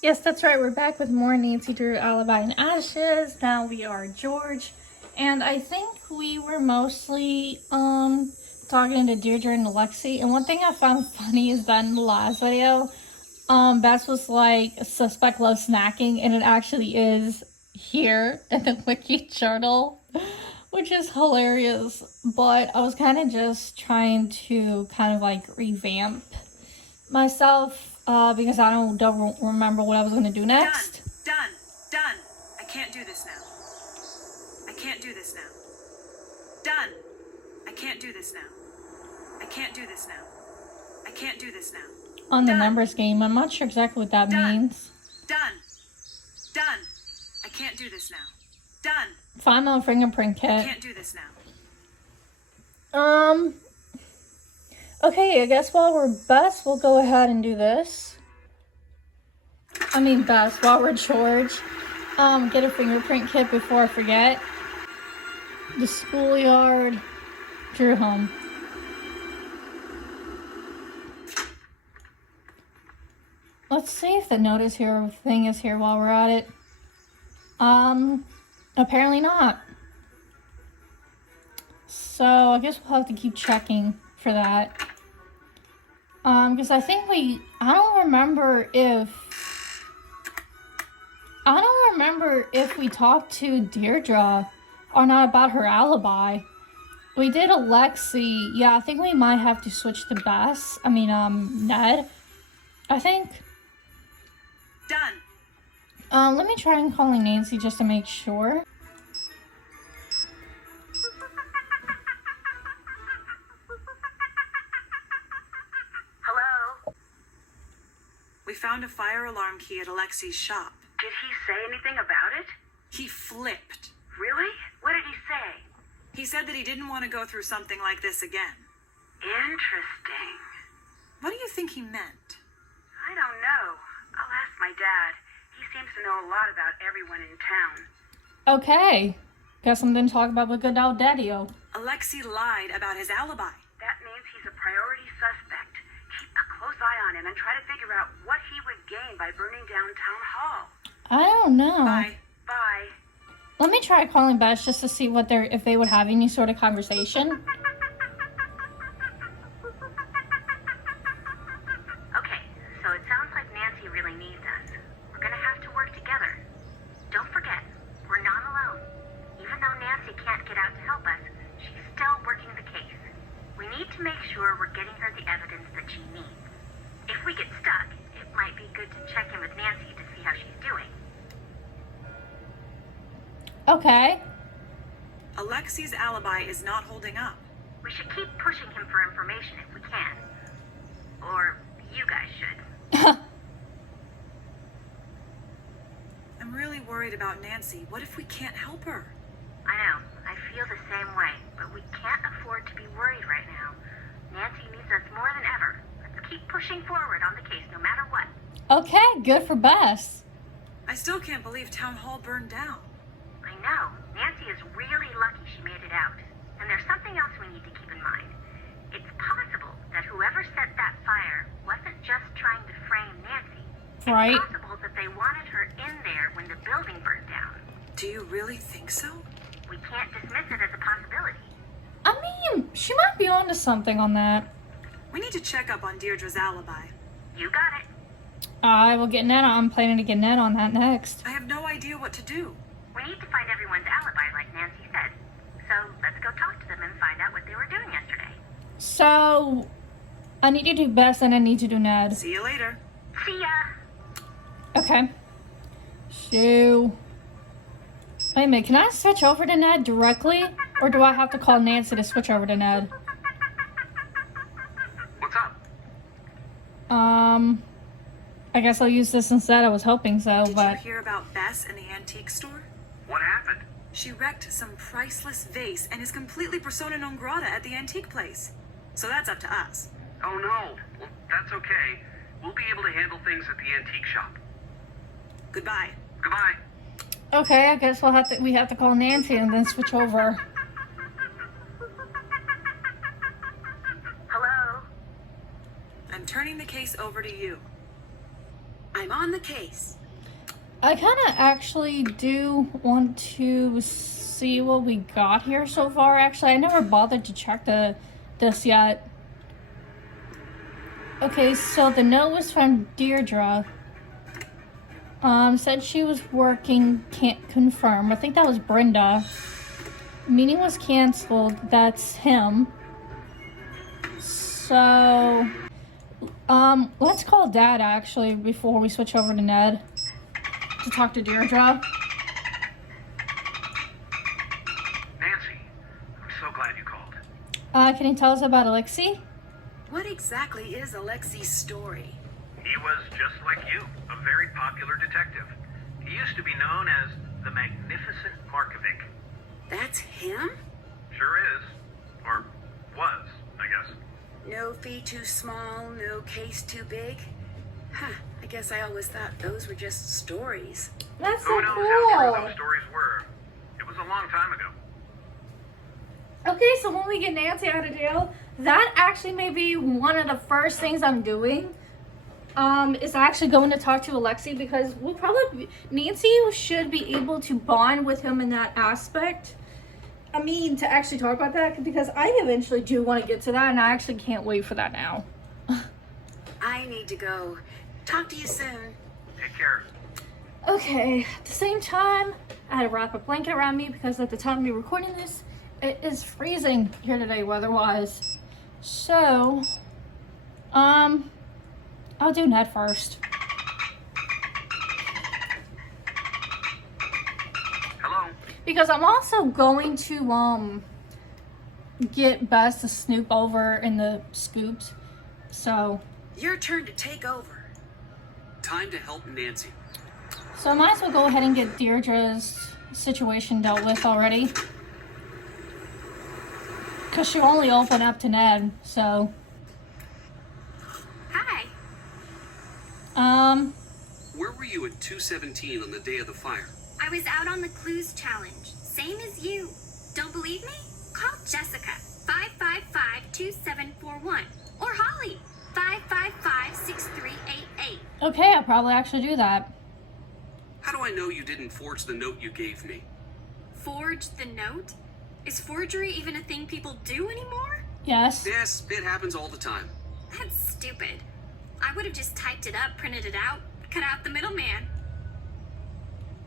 Yes, that's right. We're back with more Nancy Drew, Alibi, and Ashes. Now we are George. And I think we were mostly talking to Deirdre and Alexi. And one thing I found funny is that in the last video, Bess was like, suspect loves snacking, and it actually is here in the wiki journal, which is hilarious. But I was kind of just trying to kind of like revamp myself because I don't remember what I was going to do next. Done. I can't do this now. I can't do this now. Done. I can't do this now. I can't do this now. I can't do this now. On the numbers game, I'm not sure exactly what that means. Done. I can't do this now. Done. Final fingerprint kit. I can't do this now. Okay, I guess while we're Bess, we'll go ahead and do this. I mean Bess, while we're George, get a fingerprint kit before I forget. The schoolyard, Drew home. Let's see if the notice here thing is here while we're at it. Apparently not. So I guess we'll have to keep checking for that. Because I think I don't remember if we talked to Deirdre or not about her alibi. We did Alexi. Yeah, I think we might have to switch to Bess. Ned. I think. Done. Let me try and calling Nancy just to make sure. Hello? We found a fire alarm key at Alexi's shop. Did he say anything about it? He flipped. Really? What did he say? He said that he didn't want to go through something like this again. Interesting. What do you think he meant? I don't know. I'll ask my dad. He seems to know a lot about everyone in town. Okay. Guess I'm gonna talk about with good old Daddy-o. Alexi lied about his alibi. That means he's a priority suspect. Keep a close eye on him and try to figure out what he would gain by burning down Town Hall. I don't know. Bye. Let me try calling Bess just to see if they would have any sort of conversation. Okay, so it sounds like Nancy really needs us. We're gonna have to work together. Don't forget, we're not alone. Even though Nancy can't get out to help us, she's still working the case. We need to make sure we're getting her the evidence that she needs. If we get stuck, it might be good to check in with Nancy to see how she's doing. Okay. Alexi's alibi is not holding up. We should keep pushing him for information if we can. Or you guys should. I'm really worried about Nancy. What if we can't help her? I know. I feel the same way. But we can't afford to be worried right now. Nancy needs us more than ever. Let's keep pushing forward on the case no matter what. Okay, good for Bess. I still can't believe Town Hall burned down. I know. Nancy is really lucky she made it out. And there's something else we need to keep in mind. It's possible that whoever set that fire wasn't just trying to frame Nancy. Right. It's possible that they wanted her in there when the building burned down. Do you really think so? We can't dismiss it as a possibility. I mean, she might be onto something on that. We need to check up on Deirdre's alibi. You got it. I will get Ned on. I'm planning to get Ned on that next. I have no idea what to do. We need to find everyone's alibi like Nancy said. So let's go talk to them and find out what they were doing yesterday. So, I need to do Bess and I need to do Ned. See you later. See ya! Okay. Shoo. Wait a minute, can I switch over to Ned directly? Or do I have to call Nancy to switch over to Ned? What's up? I guess I'll use this instead. I was hoping so, Did but... you hear about Bess in the antique store? What happened? She wrecked some priceless vase and is completely persona non grata at the antique place. So that's up to us. Oh no. Well, that's okay. We'll be able to handle things at the antique shop. Goodbye. Goodbye. Okay, I guess we have to call Nancy and then switch over. Hello? I'm turning the case over to you. I'm on the case. I kind of actually do want to see what we got here so far. Actually, I never bothered to check this yet. Okay, so the note was from Deirdre. Said she was working, can't confirm. I think that was Brenda. Meeting was canceled. That's him. So, let's call Dad actually before we switch over to Ned to talk to Deirdre. Nancy, I'm so glad you called. Can you tell us about Alexi? What exactly is Alexi's story? He was just like you, a very popular detective. He used to be known as the Magnificent Markovic. That's him? Sure is. Or was, I guess. No fee too small, no case too big? Huh, I guess I always thought those were just stories. That's so Who knows how true cool. those stories were? It was a long time ago. Okay, so when we get Nancy out of jail, that actually may be one of the first things I'm doing. Is actually going to talk to Alexi, because we'll probably Nancy should be able to bond with him in that aspect. I mean, to actually talk about that, because I eventually do want to get to that, and I actually can't wait for that now. I need to go. Talk to you soon. Take care. Okay, at the same time, I had to wrap a blanket around me because at the time of me recording this, it is freezing here today weather-wise. So, I'll do Ned first. Hello? Because I'm also going to, get Bess to snoop over in the scoops. So Your turn to take over. Time to help Nancy. I might as well go ahead and get Deirdre's situation dealt with already. Because she only opened up to Ned, so. Hi. Where were you at 2:17 on the day of the fire? I was out on the clues challenge. Same as you. Don't believe me? Call Jessica. 555-2741. Or Holly. 555-6388. Okay, I'll probably actually do that. How do I know you didn't forge the note you gave me? Forge the note? Is forgery even a thing people do anymore? Yes. Yes, it happens all the time. That's stupid. I would have just typed it up, printed it out, cut out the middleman.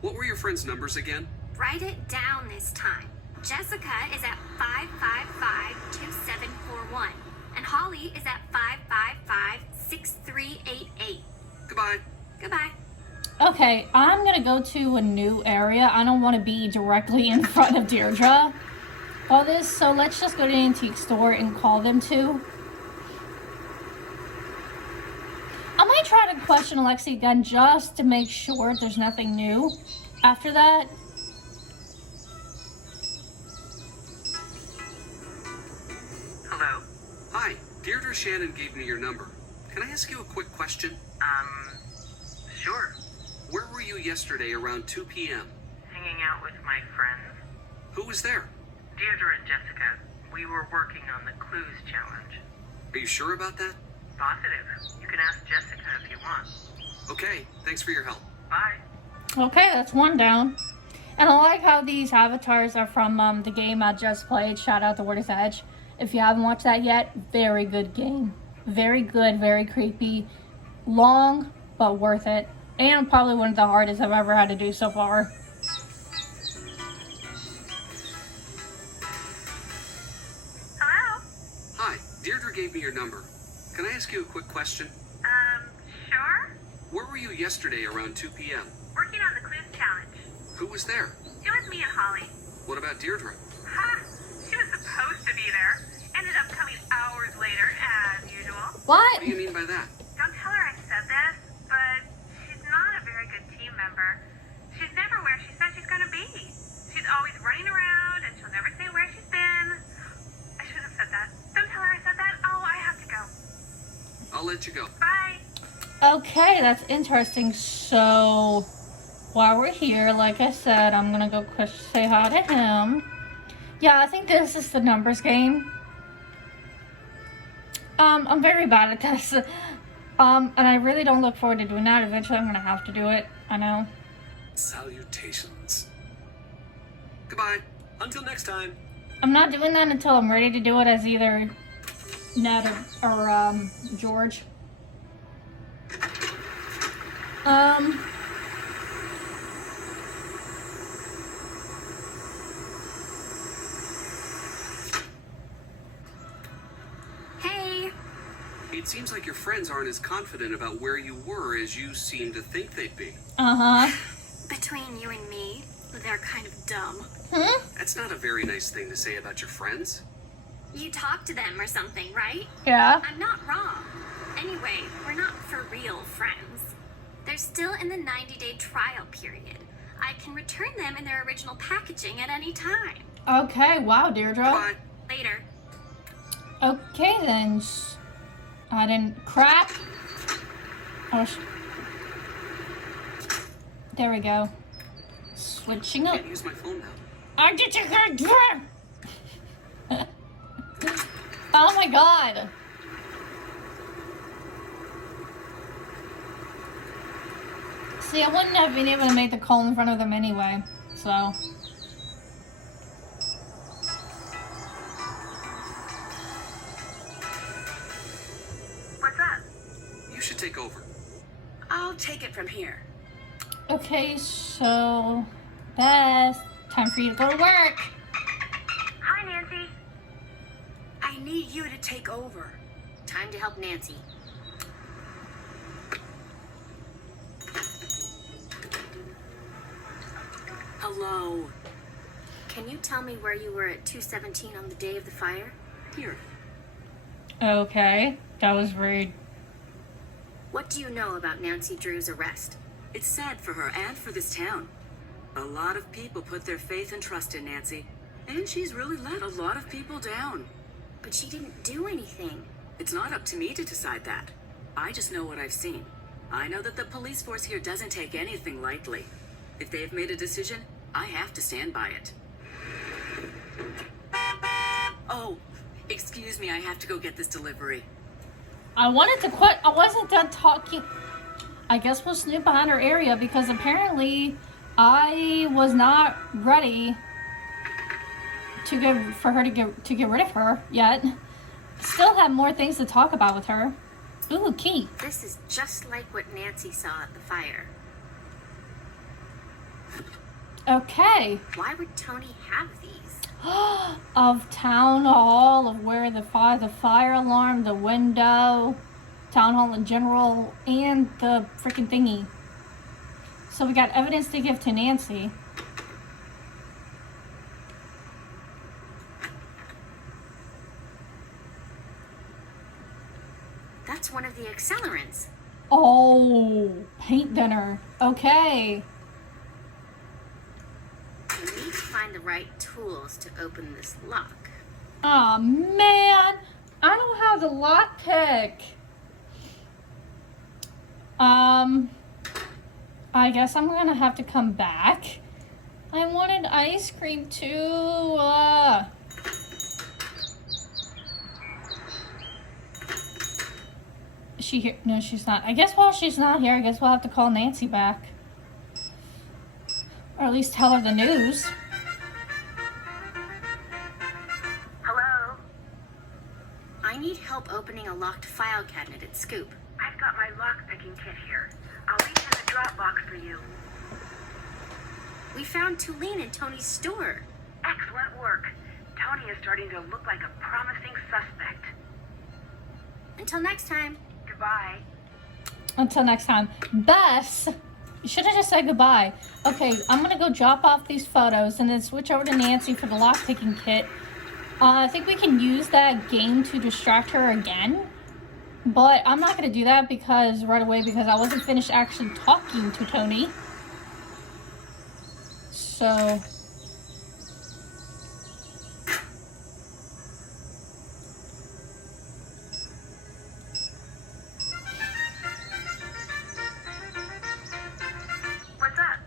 What were your friends' numbers again? Write it down this time. Jessica is at 555-2741. And Holly is at 555-6388. Goodbye. Goodbye. Okay, I'm gonna go to a new area. I don't want to be directly in front of Deirdre. All this, so let's just go to the antique store and call them too. I might try to question Alexi again just to make sure there's nothing new after that. Hello? Hi, Deirdre Shannon gave me your number. Can I ask you a quick question? Sure. Where were you yesterday around 2 p.m.? Hanging out with my friends. Who was there? Deirdre and Jessica. We were working on the clues challenge. Are you sure about that? Positive. You can ask Jessica if you want. Okay, thanks for your help. Bye. Okay, that's one down. And I like how these avatars are from the game I just played. Shout out to Water's Edge. If you haven't watched that yet, very good game. Very good, very creepy. Long, but worth it. And probably one of the hardest I've ever had to do so far. Hello? Hi, Deirdre gave me your number. Can I ask you a quick question? Sure? Where were you yesterday around 2 p.m.? Working on the clues challenge. Who was there? It was me and Holly. What about Deirdre? Ha! She was supposed to be there. Ended up coming hours later, as usual. What? What do you mean by that? Don't tell her I said this, but she's not a very good team member. She's never where she says she's gonna be. She's always running around, and she'll never say where she's been. I shouldn't have said that. Don't tell her I said that. Oh, I have to go. I'll let you go. Bye. Okay, that's interesting. So, while we're here, like I said, I'm gonna go say hi to him. Yeah, I think this is the numbers game. I'm very bad at this. And I really don't look forward to doing that. Eventually I'm gonna have to do it. I know. Salutations. Goodbye. Until next time. I'm not doing that until I'm ready to do it as either Ned or George. Hey! It seems like your friends aren't as confident about where you were as you seem to think they'd be. Uh-huh. Between you and me, they're kind of dumb. That's not a very nice thing to say about your friends. You talk to them or something, right? Yeah. I'm not wrong. Anyway, we're not for real friends. They're still in the 90-day trial period. I can return them in their original packaging at any time. Okay, wow, Deirdre. Goodbye. Later. Okay then. I didn't crap. Oh, there we go. Switching up. Can't use my phone now. I get to go. Oh my god. See, I wouldn't have been able to make the call in front of them anyway, so. What's up? You should take over. I'll take it from here. Okay, so Bess, time for you to go to work. Hi, Nancy. I need you to take over. Time to help Nancy. Hello. Can you tell me where you were at 2:17 on the day of the fire? Here. Okay, that was rude. What do you know about Nancy Drew's arrest? It's sad for her and for this town. A lot of people put their faith and trust in Nancy. And she's really let a lot of people down. But she didn't do anything. It's not up to me to decide that. I just know what I've seen. I know that the police force here doesn't take anything lightly. If they have made a decision, I have to stand by it. Oh, excuse me, I have to go get this delivery. I wanted to quit. I wasn't done talking. I guess we'll snoop behind her area because apparently I was not ready to get rid of her yet. Still have more things to talk about with her. Ooh, key. This is just like what Nancy saw at the fire. Okay. Why would Toni have these? Of town hall, of where the fire alarm, the window, town hall in general, and the freaking thingy. So we got evidence to give to Nancy. That's one of the accelerants. Oh, paint thinner. Okay. We need to find the right tools to open this lock. Aw, man. I don't have the lockpick. I guess I'm gonna have to come back. I wanted ice cream too. Is she here? No, she's not. I guess while she's not here, I guess we'll have to call Nancy back. Or at least tell her the news. Hello? I need help opening a locked file cabinet at Scoop. I've got my lock-picking kit here. I'll leave it in the drop box for you. We found Tulane in Toni's store. Excellent work. Toni is starting to look like a promising suspect. Until next time. Goodbye. Until next time. Bess! You should have just said goodbye. Okay, I'm gonna go drop off these photos and then switch over to Nancy for the lockpicking kit. I think we can use that game to distract her again. But I'm not gonna do that because right away because I wasn't finished actually talking to Toni. So What's up?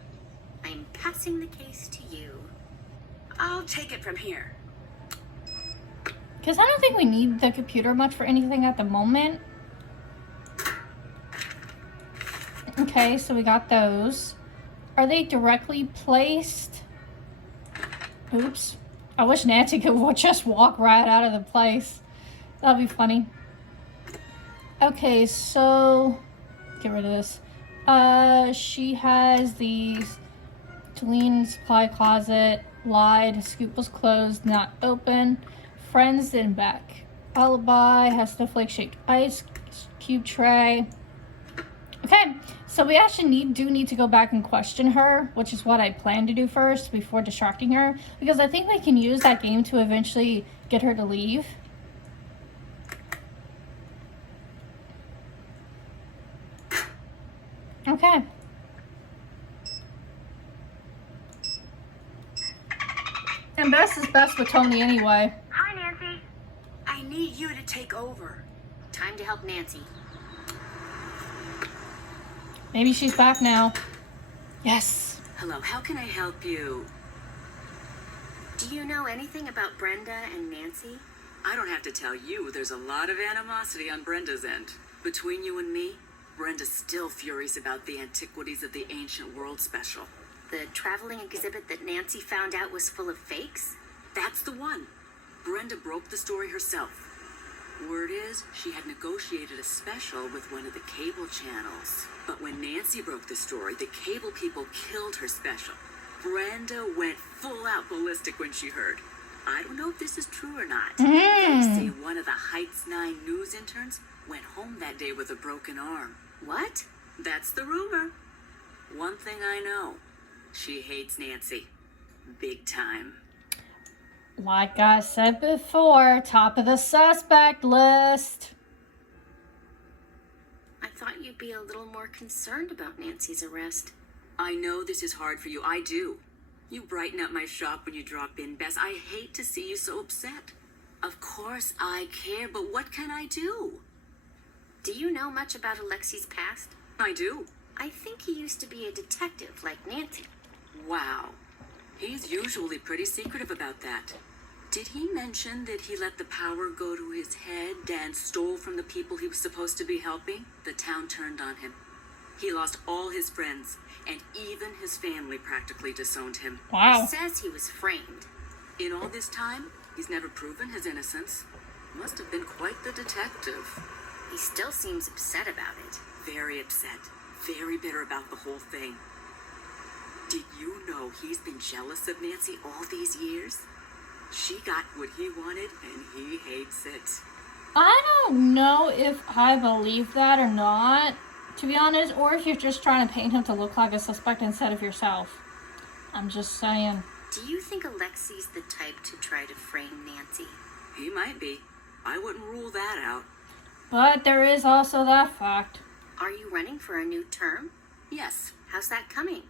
I'm passing the case to you. I'll take it from here. because I don't think we need the computer much for anything at the moment. Okay, so we got those. Are they directly placed? Oops. I wish Nancy could just walk right out of the place. That'd be funny. Okay, so get rid of this. She has these Celine supply closet, lied, scoop was closed, not open, friends in back. Alibi has snowflake shaped ice cube tray. Okay, so we actually do need to go back and question her, which is what I plan to do first before distracting her, because I think we can use that game to eventually get her to leave. Okay. And Bess is best with Toni anyway. Hi, Nancy. I need you to take over. Time to help Nancy. Maybe she's back now. Yes. Hello, how can I help you? Do you know anything about Brenda and Nancy? I don't have to tell you, there's a lot of animosity on Brenda's end. Between you and me, Brenda's still furious about the Antiquities of the Ancient World special. The traveling exhibit that Nancy found out was full of fakes? That's the one. Brenda broke the story herself. Word is, she had negotiated a special with one of the cable channels. But when Nancy broke the story, the cable people killed her special. Brenda went full out ballistic when she heard. I don't know if this is true or not. They say one of the Heights 9 news interns went home that day with a broken arm. What? That's the rumor. One thing I know, she hates Nancy. Big time. Like I said before, top of the suspect list. I thought you'd be a little more concerned about Nancy's arrest. I know this is hard for you. I do. You brighten up my shop when you drop in, Bess. I hate to see you so upset. Of course I care, but what can I do? Do you know much about Alexi's past? I do. I think he used to be a detective like Nancy. Wow. He's usually pretty secretive about that. Did he mention that he let the power go to his head and stole from the people he was supposed to be helping? The town turned on him. He lost all his friends, and even his family practically disowned him. Wow. He says he was framed. In all this time, he's never proven his innocence. Must have been quite the detective. He still seems upset about it. Very upset. Very bitter about the whole thing. Did you know he's been jealous of Nancy all these years? She got what he wanted, and he hates it. I don't know if I believe that or not, to be honest, or if you're just trying to paint him to look like a suspect instead of yourself. I'm just saying. Do you think Alexi's the type to try to frame Nancy? He might be. I wouldn't rule that out. But there is also that fact. Are you running for a new term? Yes. How's that coming?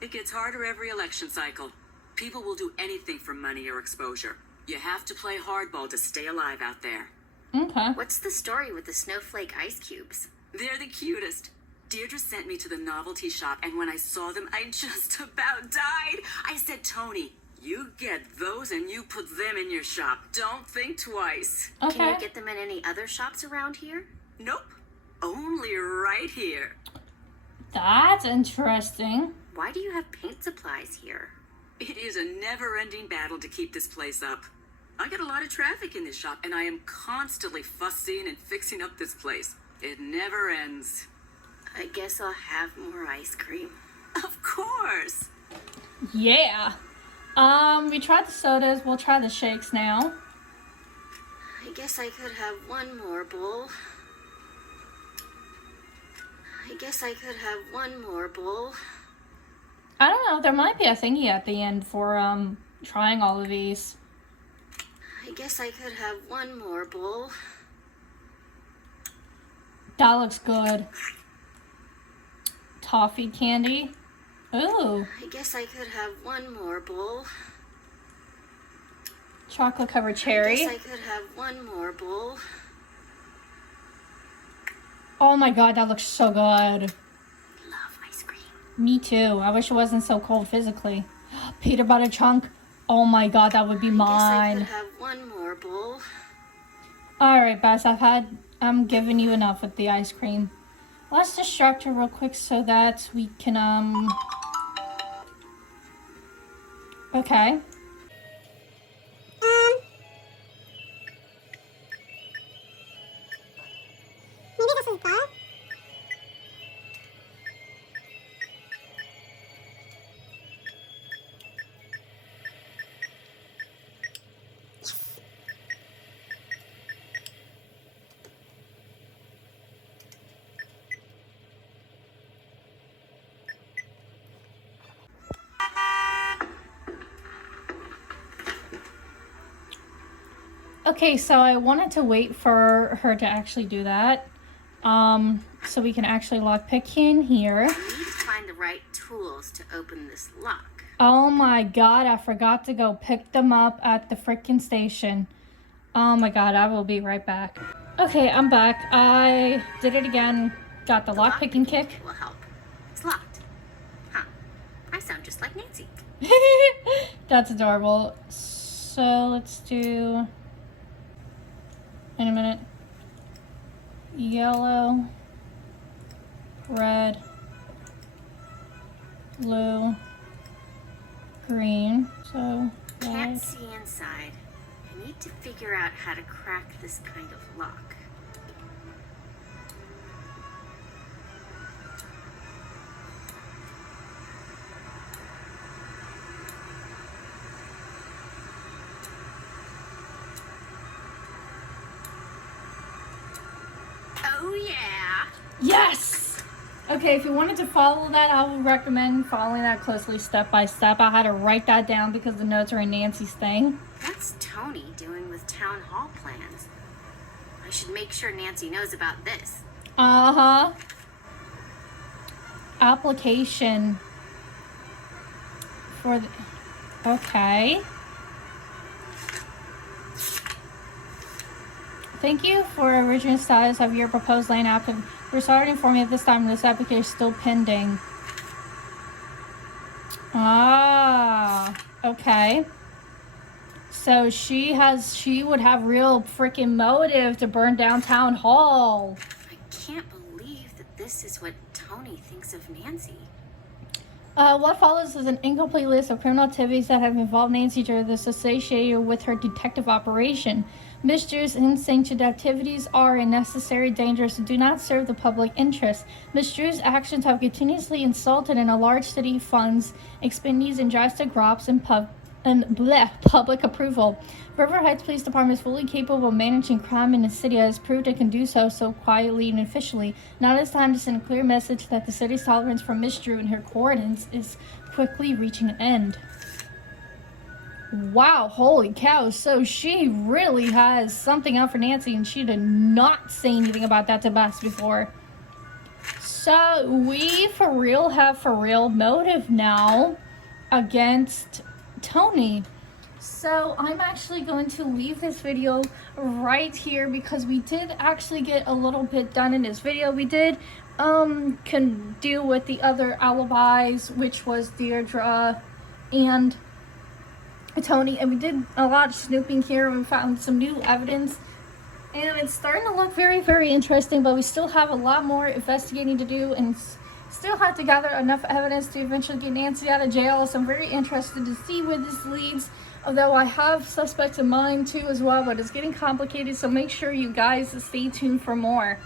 It gets harder every election cycle. People will do anything for money or exposure. You have to play hardball to stay alive out there. Okay. What's the story with the snowflake ice cubes? They're the cutest. Deirdre sent me to the novelty shop, and when I saw them, I just about died. I said, Toni, you get those and you put them in your shop. Don't think twice. Okay. Can you get them in any other shops around here? Nope. Only right here. That's interesting. Why do you have paint supplies here? It is a never-ending battle to keep this place up. I get a lot of traffic in this shop, and I am constantly fussing and fixing up this place. It never ends. I guess I'll have more ice cream. Of course. Yeah. We tried the sodas. We'll try the shakes now. I guess I could have one more bowl. I guess I could have one more bowl. I don't know. There might be a thingy at the end for trying all of these. I guess I could have one more bowl. That looks good. Toffee candy. Ooh. I guess I could have one more bowl. Chocolate covered cherry. I guess I could have one more bowl. Oh my god, that looks so good. Love ice cream. Me too. I wish it wasn't so cold physically. Peanut butter chunk. Oh my god, that would be mine. I guess I could have one more bowl. Alright, Bess, I'm giving you enough with the ice cream. Let's distract her real quick so that we can, okay. Maybe this is Bob? Okay, so I wanted to wait for her to actually do that. So we can actually lockpick in here. We need to find the right tools to open this lock. Oh my god, I forgot to go pick them up at the freaking station. Oh my god, I will be right back. Okay, I'm back. I did it again. Got the lockpicking kick. Will help. It's locked. Huh. I sound just like Nancy. That's adorable. So let's do... in a minute. Yellow, red, blue, green. So Can't red. see inside. I need to figure out how to crack this kind of lock. Oh yeah! Yes! Okay, if you wanted to follow that, I would recommend following that closely step by step. I had to write that down because the notes are in Nancy's thing. What's Toni doing with town hall plans? I should make sure Nancy knows about this. Uh-huh. Application for the... Okay. Thank you for original status of your proposed land app. We're sorry to inform you at this time this application is still pending. Ah, okay. So she would have real freaking motive to burn down town hall. I can't believe that this is what Toni thinks of Nancy. What follows is an incomplete list of criminal activities that have involved Nancy during this associated with her detective operation. Mischievous and unsanctioned activities are unnecessary, dangerous, and do not serve the public interest. Ms. Drew's actions have continuously insulted in a large city funds, expendies, and drastic drops in public approval. River Heights Police Department is fully capable of managing crime in the city, as proved it can do so quietly and efficiently. Now it is time to send a clear message that the city's tolerance for Ms. Drew and her coordinates is quickly reaching an end. Wow, holy cow. So she really has something out for Nancy, and she did not say anything about that to Bess before. So we for real have motive now against Toni. So I'm actually going to leave this video right here because we did actually get a little bit done in this video. We did can deal with the other alibis, which was Deirdre and Toni, and we did a lot of snooping here, and we found some new evidence, and it's starting to look very, very interesting, but we still have a lot more investigating to do and still have to gather enough evidence to eventually get Nancy out of jail. So I'm very interested to see where this leads, although I have suspects in mind too as well, but it's getting complicated, so make sure you guys stay tuned for more.